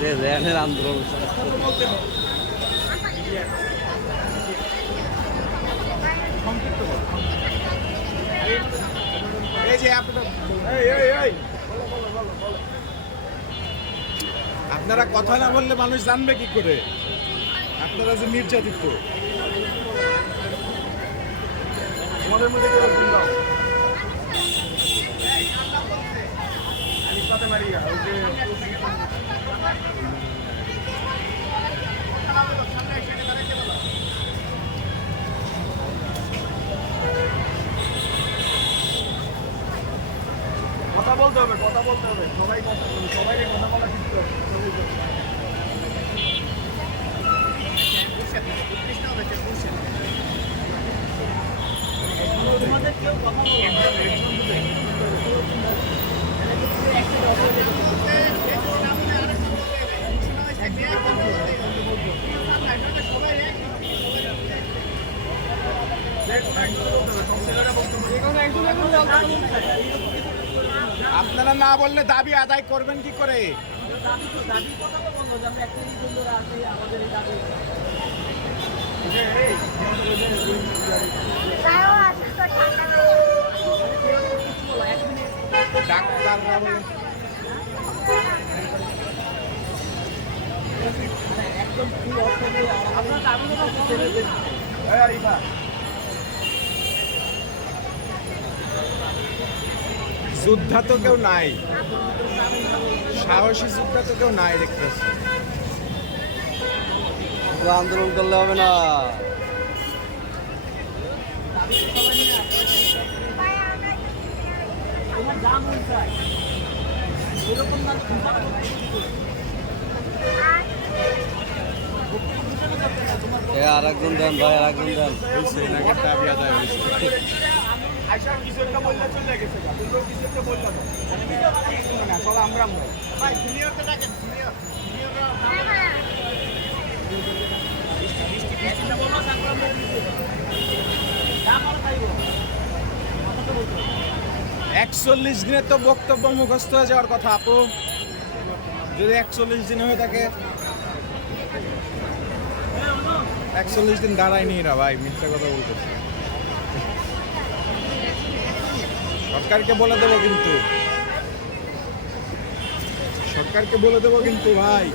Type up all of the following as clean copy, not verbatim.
যে জ্ঞানের আন্দোলন আপনারা কথা না বললে মানুষ জানবে কি করে আপনারা যে নির্যাতিত। তোমাদের মধ্যে কেউ একজন দাও। কথা বলতে হবে, কথা বলতে হবে, সবাই সবাই কথা বলা শিখতে হবে। আপনারা না বললে দাবি আদায় করবেন কি করে? ডাক্তাররা বলে যোদ্ধা তো কেউ নাই, সাহসী যোদ্ধা তো কেউ নাই দেখতেছি। আন্দোলন করলে হবে না। আর একজন দেন ভাই, আর একজন দেন। দাবি আদায় হয়েছে। একচল্লিশ দিনের তো বক্তব্য মুখস্থ হয়ে যাওয়ার কথা আপু, যদি 41 দিন হয়ে থাকে। 41 দিন দাঁড়ায়নি না ভাই, মিথ্যা কথা বলতেছে। সরকারকে বলে দেবো কিন্তু, সরকারকে বলে দেবো কিন্তু ভাই।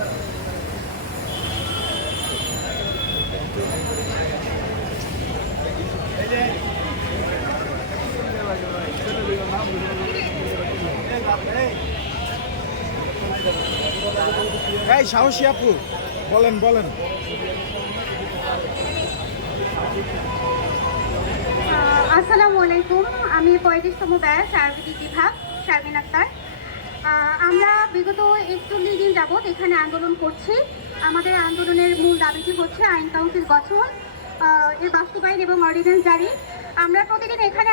এই সাহসী আপু, বলেন বলেন। আসসালামু আলাইকুম, আমি 35তম ব্যাচ আরবিটি বিভাগ শারমিন আক্তার। আমরা বিগত 41 দিন যাবৎ এখানে আন্দোলন করছি। আমাদের আন্দোলনের মূল দাবিটি হচ্ছে আইন কাউন্সিল গঠন, এর বাস্তবায়ন এবং অর্ডিন্যান্স জারি। আমরা প্রতিদিন এখানে